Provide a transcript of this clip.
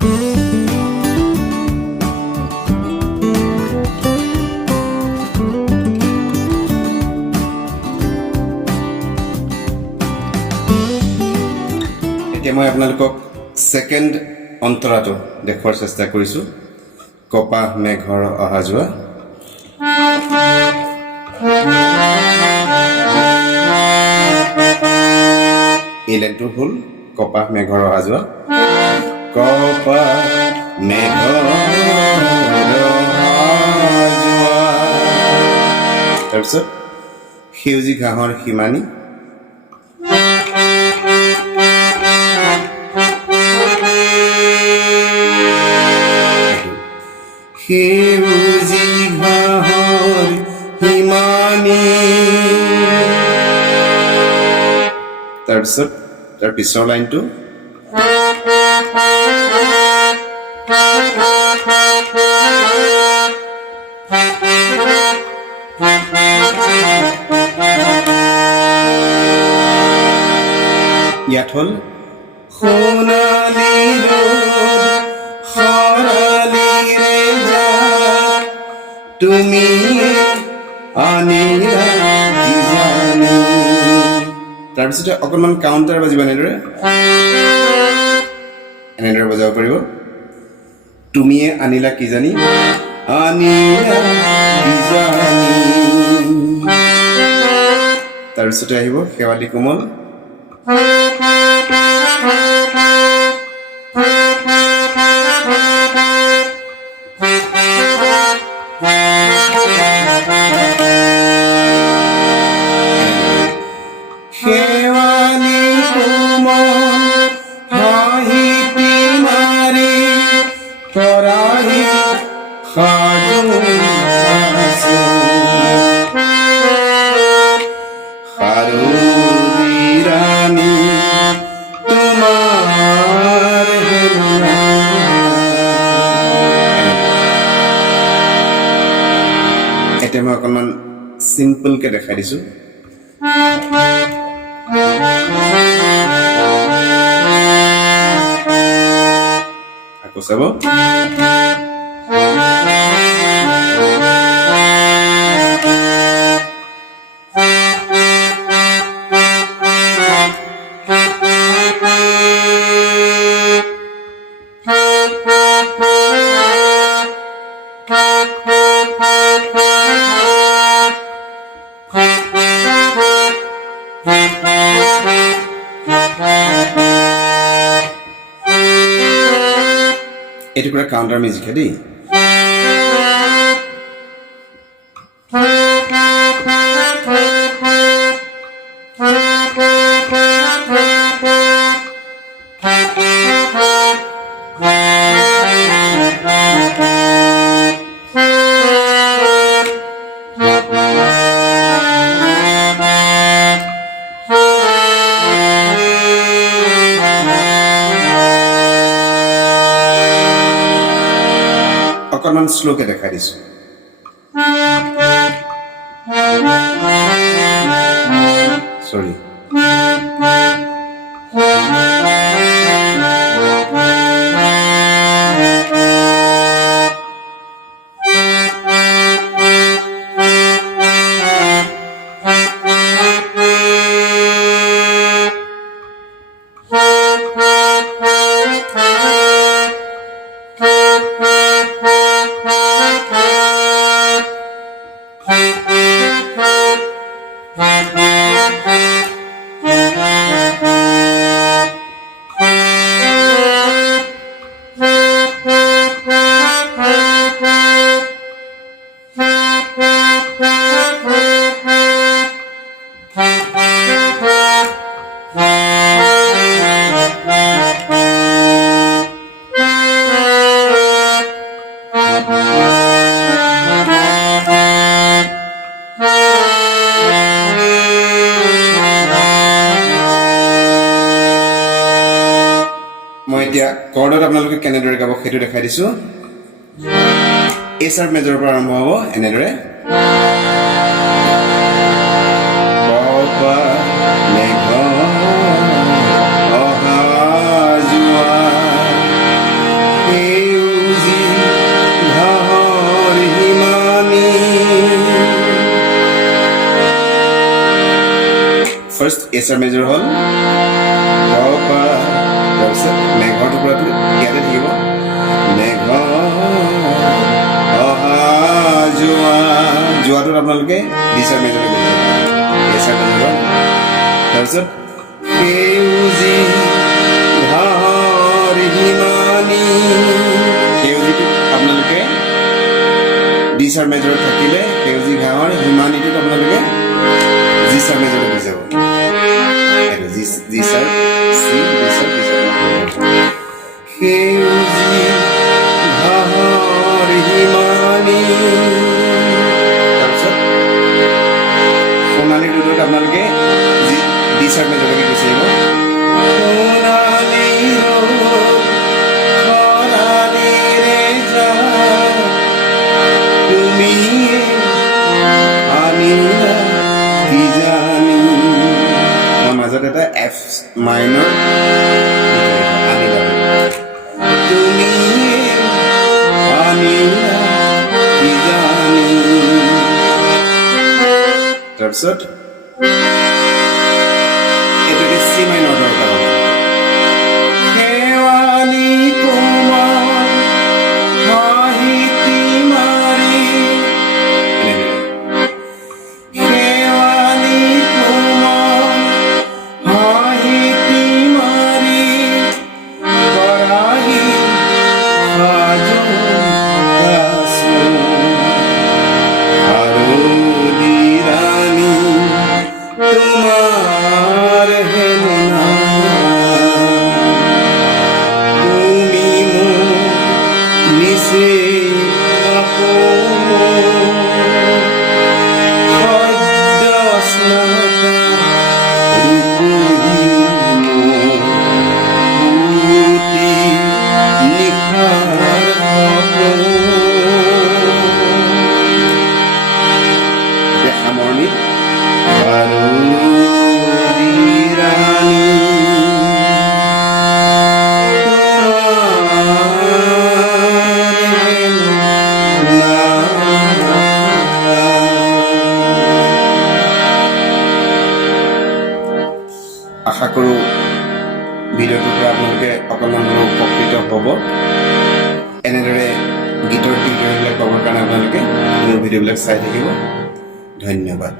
এতিয়া মই আপোনালোকক সেকেন্ড অন্তৰাটো দেখুৱাৰ চেষ্টা কৰিছো কপাহ মেঘৰ অহা যোৱা এই লাইনটো হ'ল কপাহ মেঘৰ অহা যোৱা কপাহ মেঘৰ অহা যোৱা তাৰপিছত সেউজী ঘাঁহৰ হিমানী সেউজী ঘাঁহৰ হিমানী তাৰপিছত তাৰ পিছৰ লাইনটো ইয়াত হ'ল সোণালী ৰ'দ খৰালিৰে জাক তুমি আনিলা কিজানি তাৰপিছতে অকণমান কাউণ্টাৰ বাজিব এনেদৰে বজাব পাৰিব তুমিয়ে আনিলা কিজানি আনিলা কিজানি তাৰপিছতে আহিব শেৱালি কোমল Sarodi Rani Tumar Henu এটা মই অকণমান সিম্পল কে দেখাই দিছো আকৌ চাব এইটো পুৰা কাউণ্টাৰ মিউজিক হে দেই অকণমান স্লোকে দেখাই দিছো সৰি মই এতিয়া কৰ্ডত আপোনালোকে কেনেদৰে গাব সেইটো দেখাই দিছো এ শাৰ্প মেজৰৰ পৰা আৰম্ভ হ'ব এনেদৰে এছাৰ মেজৰ হ'ল কপা, তাৰপিছত মেঘৰ টুকুৰাটো ইয়াতে থাকিব মেঘ অহা যোৱা, যোৱাটোত আপোনালোকে দিছাৰ মেজৰ এছাৰ মেজৰ। তাৰপিছত সেউজী ঘাঁহৰ হিমানী, সেউজীটো আপোনালোকে দিছাৰ মেজৰত থাকিলে সেউজী ঘাঁহৰ হিমানীটোত আপোনালোকে জিছাৰ মেজৰত হৈ যাব। জিছাৰ চি দিছাৰ দিছাৰ সেউজী ঘাঁহৰ হিমানী। তাৰপিছত সোণালী ৰোডত আপোনালোকে দিছাৰ মেজৰলৈকে গুচি আহিব। সোণালী ৰোড খৰালিৰে যায় তুমিয়ে আনিলা কিজানি, মই মাজত এটা এফ মাইনৰ আনিলা, তুমিয়ে আনিলা কিজানি। তাৰপিছত এইটো চি মাইনৰ দৰকাৰ হ'ব। শেৱালি তোমাৰ হাঁহিতি মাৰি, শেৱালি তোমাৰ হাঁহিতি মাৰি কৰাহি সাজো কাছো, সাৰদী ৰাণী তোমাৰ হেনো তুমি মোক নিচে সামৰণিত সাৰদী ৰাণী আশা কৰোঁ ভিডিঅ'টোৰ পৰা আপোনালোকে অকণমান হ'লেও উপকৃত হ'ব। এনেদৰে গীতৰ টিউটৰিয়েলবিলাক পাবৰ কাৰণে আপোনালোকে মোৰ ভিডিঅ'বিলাক চাই থাকিব। ধন্যবাদ।